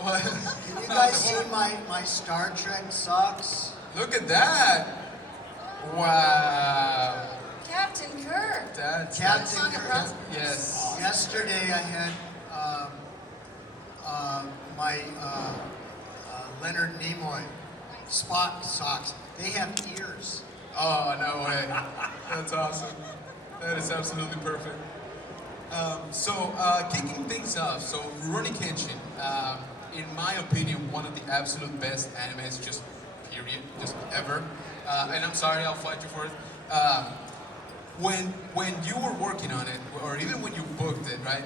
What? Can you guys see my Star Trek socks? Look at that! Wow. Captain Kirk. Captain Kirk. Yes. Yesterday I had my Leonard Nimoy Spock socks. They have ears. Oh, no way. That's awesome. That is absolutely perfect. Kicking things off, so Rurouni Kenshin, in my opinion, one of the absolute best animes, just period, just ever. And I'm sorry, I'll fight you for it. When you were working on it, or even when you booked it, right?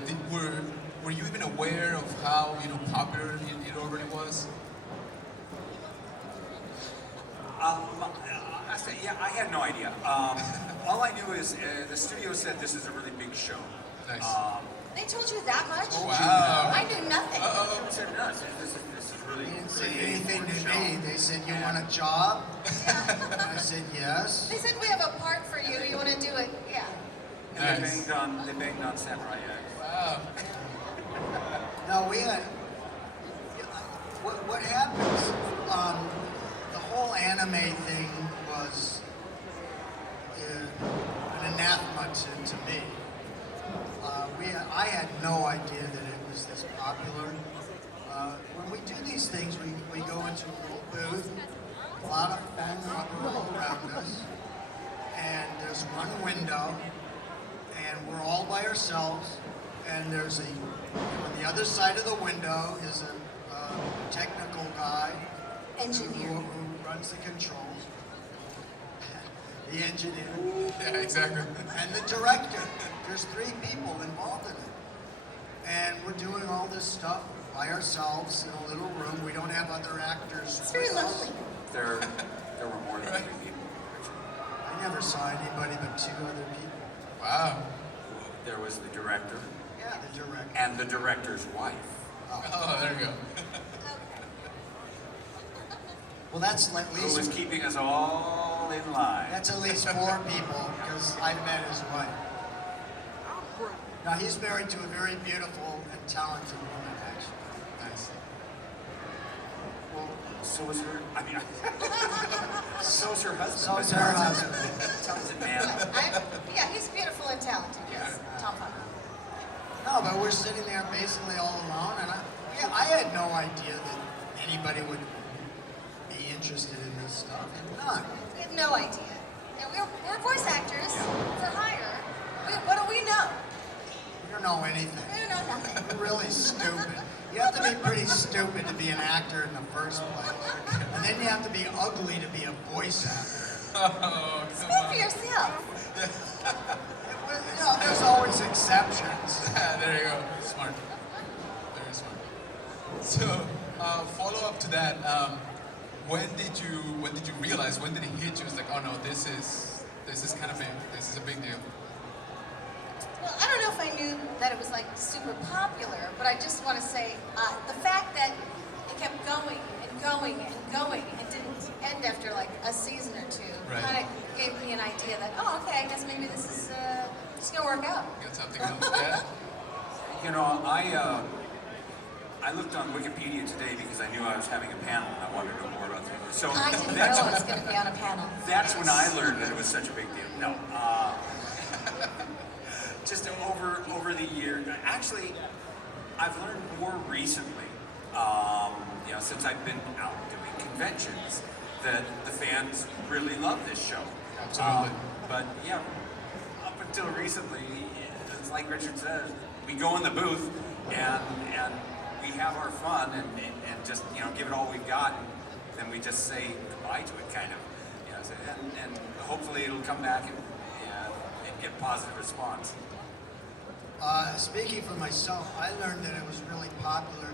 Were you even aware of how popular it already was? Yeah, I had no idea. All I knew is the studio said this is a really big show. Nice. They told you that much? Oh, wow. I knew nothing. They said no, this is really. They didn't say really anything to important me. show. They said, "You want a job?" And I said, "Yes." They said, we have a part for you. You want to do it? Yeah. And Nice. they banged on Samurai X. Wow. No, we had. What happens? The whole anime thing was an anathema to me. I had no idea that it was this popular. When we do these things, we go into a little booth, a lot of foam rubber all around us, and there's one window, and we're all by ourselves, and there's on the other side of the window is a technical guy Engineer. who runs the controls. The engineer. Yeah, exactly. And the director. There's 3 people involved in it. And we're doing all this stuff by ourselves in a little room. We don't have other actors. It's very with us. lonely. There were more than 3 people. I never saw anybody but 2 other people. Wow. There was the director Yeah, the director. and the director's wife. Oh, there you go. Well, that's at Who was least keeping us all in line. that's at least 4 people because I met his wife. Now he's married to a very beautiful and talented woman, actually. Nice. Well, so was her. I mean, so's her husband. So's her husband. Talented man. Yeah, he's beautiful and talented. Yes, Tom Fahn. No, but we're sitting there basically all alone, and I had no idea that anybody would be interested in this stuff. None. We have no idea. And we're voice actors for hire. What do we know? We don't know anything. We don't know nothing. We're really stupid. You have to be pretty stupid to be an actor in the first place. And then you have to be ugly to be a voice actor. Oh, come Speak for on. yourself. There's always exceptions. There you go. Smart. Very smart. So, follow up to that. When did you realize? When did it hit you? It's like, oh no, this is kind of big. This is a big deal. Well, I don't know if I knew that it was like super popular, but I just want to say the fact that it kept going and going and going and didn't end after like a season or 2 Right. kind of gave me an idea that, oh, okay, I guess maybe this is just gonna work out. Got something else? Yeah. You know, I looked on Wikipedia today because I knew I was having a panel and I wanted to know more about things. So I didn't know I was going to be on a panel. That's when I learned that it was such a big deal. No, just over the year. Actually, I've learned more recently. Since I've been out doing conventions, that the fans really love this show. Absolutely. But yeah, up until recently, it's like Richard says, we go in the booth and we have our fun and just give it all we've got, and then we just say goodbye to it, kind of. And hopefully it'll come back and get positive response. Speaking for myself, I learned that it was really popular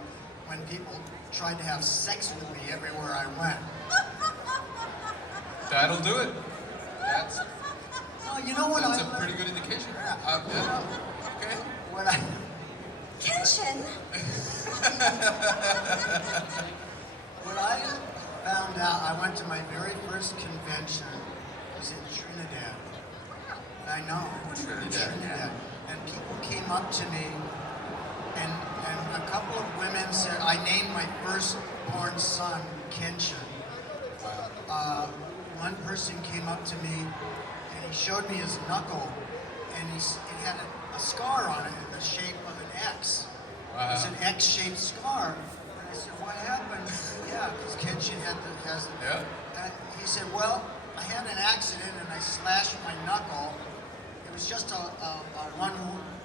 when people tried to have sex with me everywhere I went. That'll do it. That's Well, you know what a I pretty good indication. Yeah. Yeah. Okay. What I Kenshin! What I found out, I went to my very first convention, was in Trinidad. I know, Trinidad. And people came up to me and a couple of women said, I named my firstborn son Kenshin. One person came up to me and he showed me his knuckle, and it had a scar on it in the shape of an X. Wow. It was an X-shaped scar. And I said, what happened? Yeah, because Kenshin has the... Yeah. He said, well, I had an accident and I slashed my knuckle. It was just a one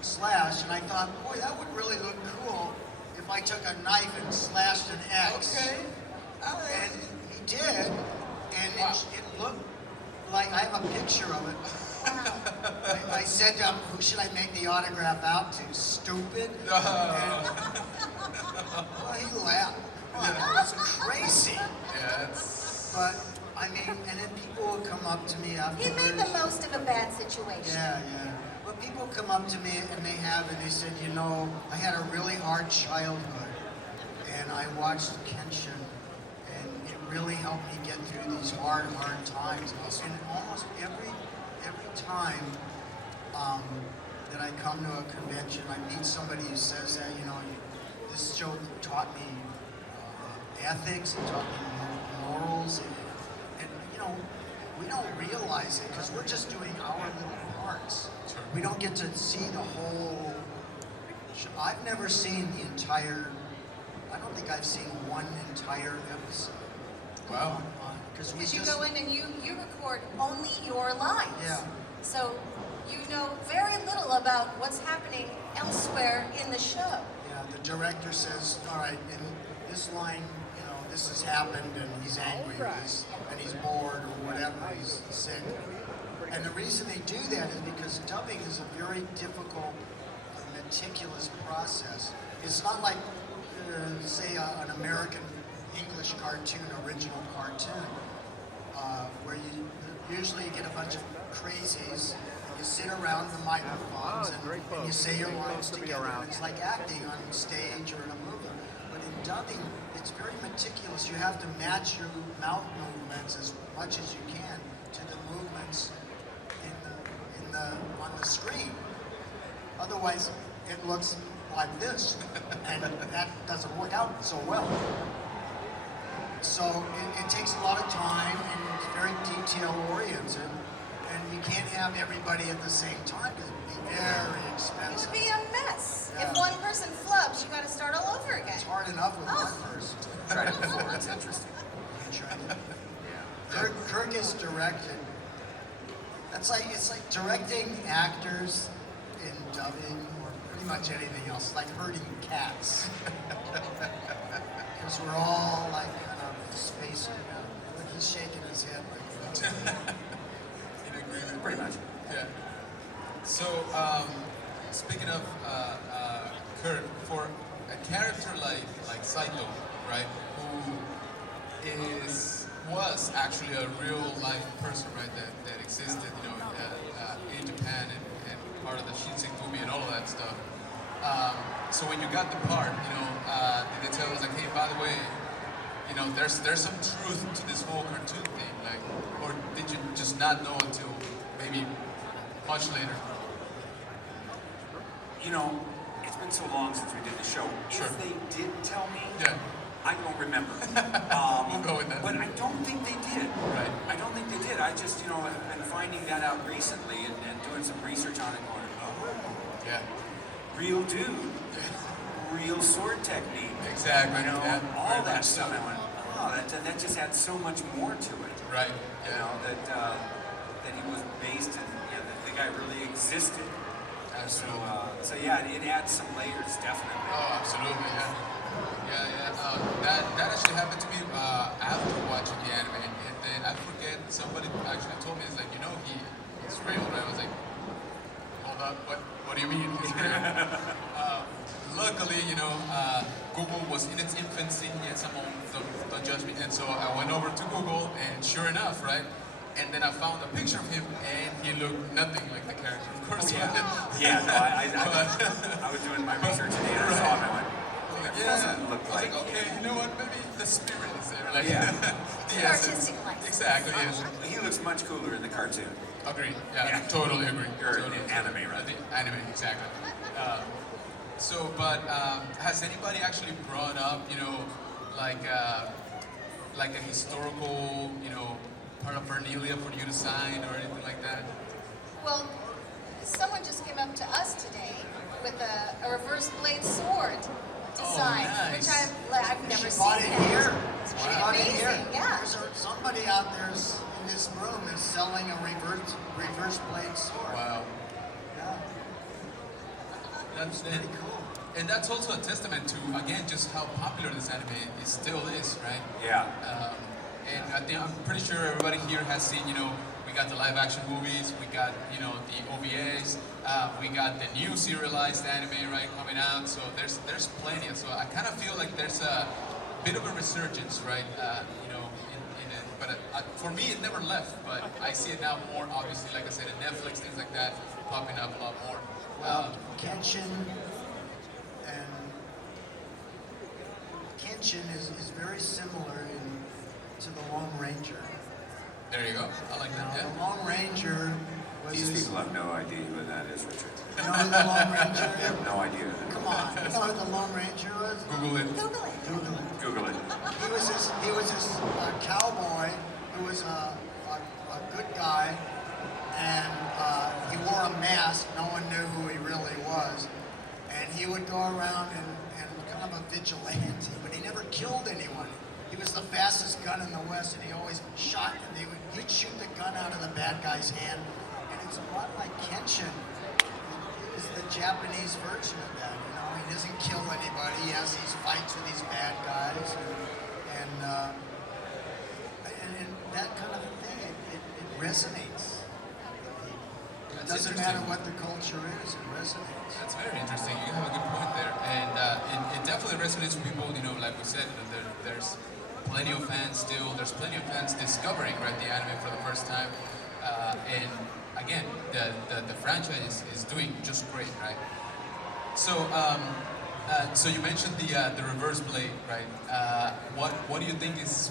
slash, and I thought, boy, that would really look cool if I took a knife and slashed an X. Okay. And he did, and Wow. it looked like, I have a picture of it. I said to him, who should I make the autograph out to? Stupid? No. And, well, he laughed. Oh, that's crazy. Yeah, it's... But, I mean, and then people would come up to me He afterwards. made the most of a bad situation. Yeah, yeah. But people come up to me and they said, you know, I had a really hard childhood, and I watched Kenshin, and it really helped me get through these hard times. And almost every time that I come to a convention, I meet somebody who says that, you know, this show taught me ethics, it taught me morals, and you know, we don't realize it because we're just doing our little parts. Sure. We don't get to see the whole show. I've never seen the entire, I don't think I've seen one entire episode. Wow. Because we Because you just, go in and you record only your lines. Yeah. So you know very little about what's happening elsewhere in the show. yeah, the director says, all right, in this line, you know, this has happened and he's angry and he's bored or whatever, he's sick. And the reason they do that is because dubbing is a very difficult, meticulous process. It's not like, say, an American English cartoon, original cartoon, where you usually get a bunch of crazies and you sit around the microphones and you say your lines together. And it's like acting on stage or in a movie. But in dubbing, it's very meticulous. You have to match your mouth movements as much as you can to the movements on the screen. Otherwise, it looks like this, and that doesn't work out so well. So it takes a lot of time, and it's very detail-oriented, and you can't have everybody at the same time because it would be very It expensive. would be a mess. Yeah. If one person flubs, you got to start all over again. It's hard enough with one person. Tried it before. It's interesting. Kirk is directed. It's like directing actors in dubbing or pretty much anything else. It's like herding cats. Because we're all like kind of spacing out. Look, he's shaking his head like that. In agreement. Pretty much. Yeah. So, speaking of Kirk, for a character like Saitō, right, who was actually a real life person, right, that existed, you know, in Japan and part of the Shinsengumi and all of that stuff. So when you got the part, you know, did they tell us like, hey, by the way, you know, there's some truth to this whole cartoon thing, like, or did you just not know until maybe much later? You know, it's been so long since we did the show. Sure. If they did tell me, Yeah. I don't remember. We'll go with that. But I don't think they did. Right. I don't think they did. I just, you know, have been finding that out recently and doing some research on it, going, oh, Yeah. real dude, real sword technique. Exactly. You know, Yeah. all Very that much so. stuff. I went, oh, that just had so much more to it. Right. You know, that he was based in, yeah, that the guy really existed. Absolutely. So yeah, it adds some layers, definitely. Oh, absolutely, yeah. That actually happened to me after watching the anime, and then I forget, somebody actually told me, it's like, you know, he's real, right? I was like, hold up, what do you mean he's real? Luckily, you know, Google was in its infancy, and someone, don't judge me, and so I went over to Google, and sure enough, right? And then I found a picture of him, and he looked nothing like the character, of course. Yeah, no, I was doing my research today and I saw him. I went, Yeah, doesn't look I was like like, okay, you know what? Maybe the spirit is there. Like, Yeah. the The essence. artistic license. Exactly. Yes. he looks much cooler in the cartoon. Agree. Yeah, Yeah. totally agree. Or Totally. anime, right? The anime, exactly. So, but has anybody actually brought up, like like a historical, paraphernalia for you to sign or anything like that? Well, someone just came up to us today with a reverse blade sword design, nice. which I've never She seen. bought it here. It's She pretty bought it here. amazing, yeah. Somebody out there in this room is selling a reverse blade sword. Wow. Yeah, That's pretty cool. and that's also a testament to, again, just how popular this anime still is, right? Yeah. And I'm pretty sure everybody here has seen, we got the live action movies, we got, the OVAs, we got the new serialized anime, right, coming out. So there's plenty. So I kind of feel like there's a bit of a resurgence, right? In it. But for me, it never left. But I see it now more, obviously, like I said, in Netflix, things like that, popping up a lot more. Kenshin is very similar to the Lone Ranger. There you go. I like that. The Yeah. Lone Ranger was These this, people have no idea who that is, Richard. you know who the Lone Ranger They have is? no idea. Come on, you know who the Lone Ranger was? Google it. Google it. Google it. Google it. He was this cowboy who was a good guy, and he wore a mask. No one knew who he really was, and he would go around and kind of a vigilante, but he never killed anyone. He was the fastest gun in the West, and he always shot, and he'd shoot the gun out of the bad guy's hand, and it's a lot like Kenshin. It's the Japanese version of that. He doesn't kill anybody. He has these fights with these bad guys, and that kind of thing. It resonates. It That's doesn't matter interesting. what the culture is. It resonates. That's very interesting. You have a good point there, and it definitely resonates with people. Like we said, there's plenty of fans still. There's plenty of fans discovering, right, the anime for the first time, and again, the franchise is doing just great, right? So, so you mentioned the reverse blade, right? What do you think is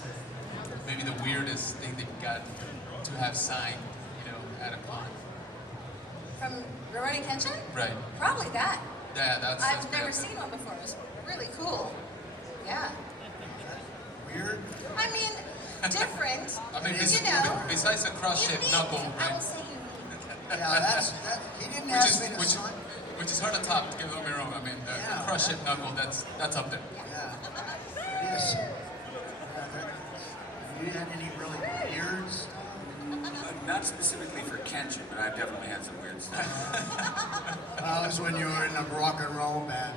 maybe the weirdest thing that you got to have signed, at a con? From Rurouni Kenshin? Right. Probably that. Yeah, that's I've never great. seen one before. It was really cool. Yeah. Weird. I mean, different. I mean, besides the cross-shaped unique. knuckle, I right? will say unique. Yeah, he didn't Which ask is me to sign. which is hard to top. Don't get me wrong. I mean, the Yeah. cross-shaped knuckle, that's up there. Yeah, it is. Have you had any really weird stuff? Not specifically for Kenshin, but I've definitely had some weird stuff. That was when you were in a rock and roll band.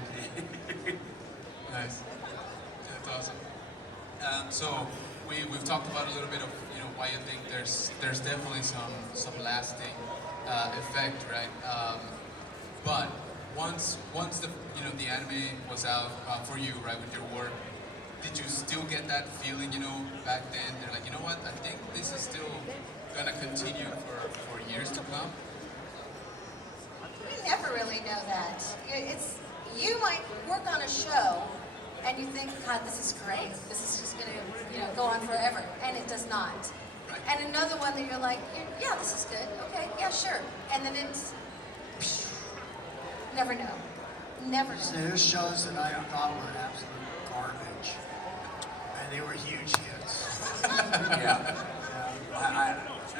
Nice. That's awesome. So we've talked about a little bit of why you think there's definitely some lasting effect, right? But once the anime was out for you, right, with your work, did you still get that feeling, back then? They're like, you know what? I think this is still gonna continue for years to come. You never really know that. You might work on a show and you think, God, this is great. This is just gonna go on forever, and it does not. Right. And another one that you're like, yeah, this is good. Okay, yeah, sure. And then it's never know. Never So know. there's shows that I thought were absolute garbage, and they were huge hits. Yeah.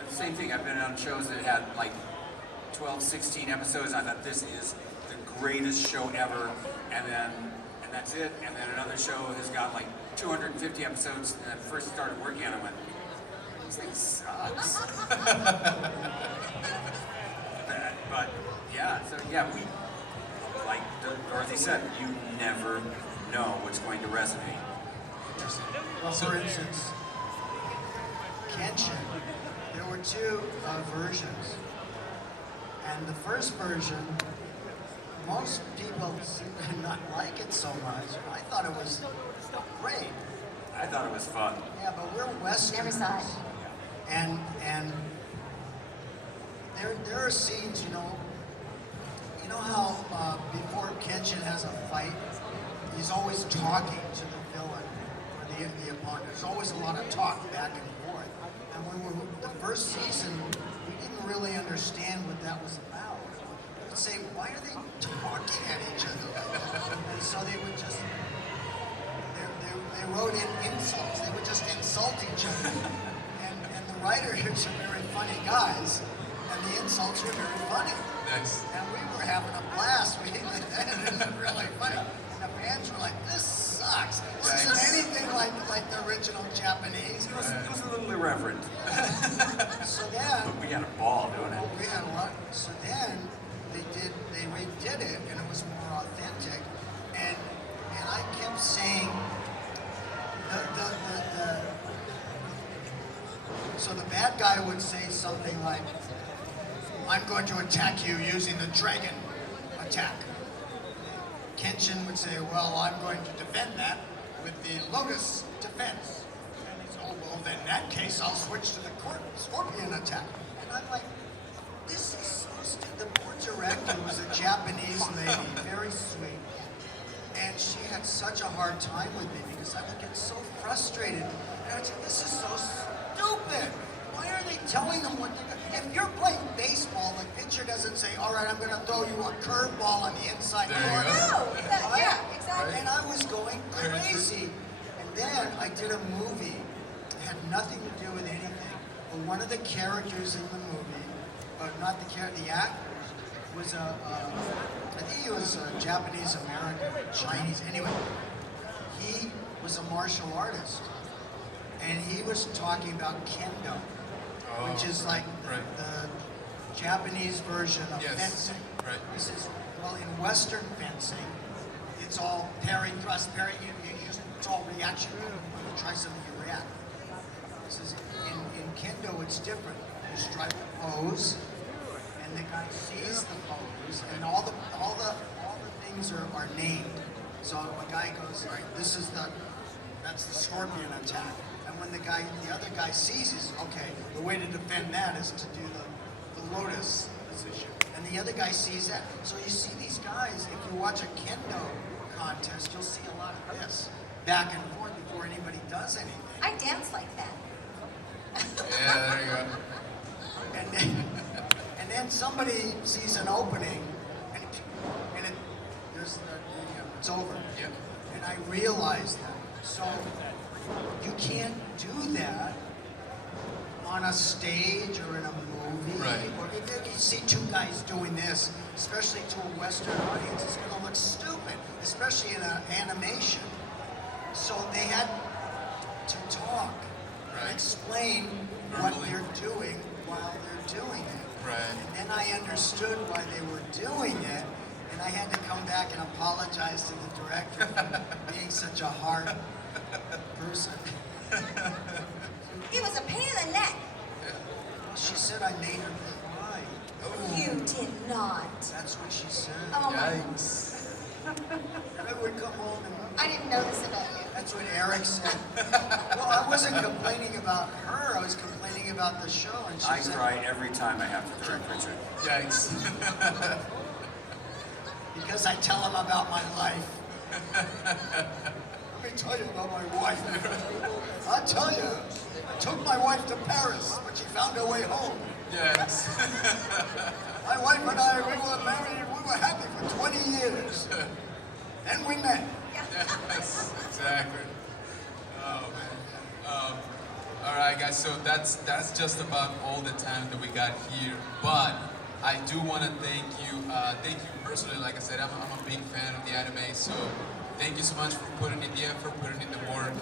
Same thing. I've been on shows that had like 12, 16 episodes. And I thought this is the greatest show ever, and that's it. And then another show has got like 250 episodes. And I first started working on it, I went, this thing sucks. but yeah, so yeah, we, like Dorothy said, you never know what's going to resonate. Interesting. Well, for instance, Kenshin, there were two versions. And the first version, most people seem to not like it so much. I thought it was great. I thought it was fun. Yeah, but we're Westerners. Never saw it. And there are scenes, you know how before Kenshin has a fight, he's always talking to the villain or the opponent. There's always a lot of talk back and forth. And when we were the first season, we didn't really understand what that was about. It would say, why are they talking at each other? And so they would just, they wrote in insults. They would just insult each other. And the writers are very funny guys, and the insults were very funny. Nice. And we were having a blast reading it, and it was really funny. And the fans were like, this sucks. This isn't anything like the original Japanese. It was a little irreverent. So then, But we had a ball doing it. we had a lot. So then they redid it, and it was more authentic. And I kept saying, so the bad guy would say something like, I'm going to attack you using the dragon attack. Kenshin would say, well, I'm going to defend that with the lotus defense. And he's, oh, well, then in that case, I'll switch to the scorpion attack. And I'm like, this is so stupid. The poor director was a Japanese lady, very sweet. And she had such a hard time with me because I would get so frustrated. And I would say, this is so stupid. Why are they telling them what to do? If you're playing baseball, the pitcher doesn't say, all right, I'm going to throw you a curveball on the inside There you corner. go. No, yeah, exactly. And I was going crazy. And then I did a movie. It had nothing to do with anything. But one of the characters in the movie, not the character, the actor, was I think he was a Japanese American, Chinese. Anyway, he was a martial artist. And he was talking about kendo, which is like the Japanese version of fencing. Right. He says, well, in Western fencing, it's all parry, thrust, parry. It's all reaction. When you try something, you react. He says, in kendo, it's different. You strike a pose, and the guy sees the pose, and all the things are named. So a guy goes, all right, that's the scorpion attack. And when the other guy sees, okay, the way to defend that is to do the lotus position. And the other guy sees that. So you see these guys, if you watch a kendo contest, you'll see a lot of this back and forth before anybody does anything. I dance like that. Yeah, there you go. And then somebody sees an opening, and it's over. Yeah. And I realized that. So you can't do that on a stage or in a movie. Right. Or if you see two guys doing this, especially to a Western audience, it's going to look stupid, especially in an animation. So they had to talk and explain what they're doing while they're doing it. Right. And then I understood why they were doing it, and I had to come back and apologize to the director for being such a hard person. He was a pain in the neck. She said I made her cry. You did not. That's what she said. Oh my. Yikes. I would come home and I didn't know this about you. that's what Eric said. Well, I wasn't complaining about her. I was complaining about the show, and she I said, cry every time I have to direct Richard. Yikes. because I tell him about my life. Let me tell you about my wife. I'll tell you. I took my wife to Paris, but she found her way home. Yikes. My wife and I, we were married, we were happy for 20 years. Then we met. Yes, exactly. Oh man. All right, guys. So that's just about all the time that we got here. But I do want to thank you personally. Like I said, I'm a big fan of the anime. So thank you so much for putting in the effort, putting in the work.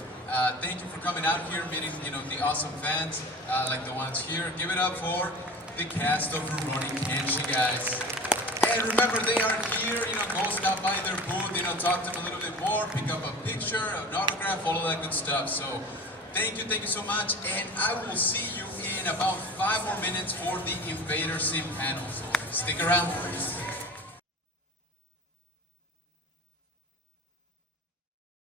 Thank you for coming out here, meeting the awesome fans like the ones here. Give it up for the cast of Rurouni Kenshin, guys. And remember, they are here, go stop by their booth, talk to them a little bit more, pick up a picture, an autograph, all of that good stuff. So thank you so much, and I will see you in about 5 more minutes for the Invader Sim panel. So stick around, boys.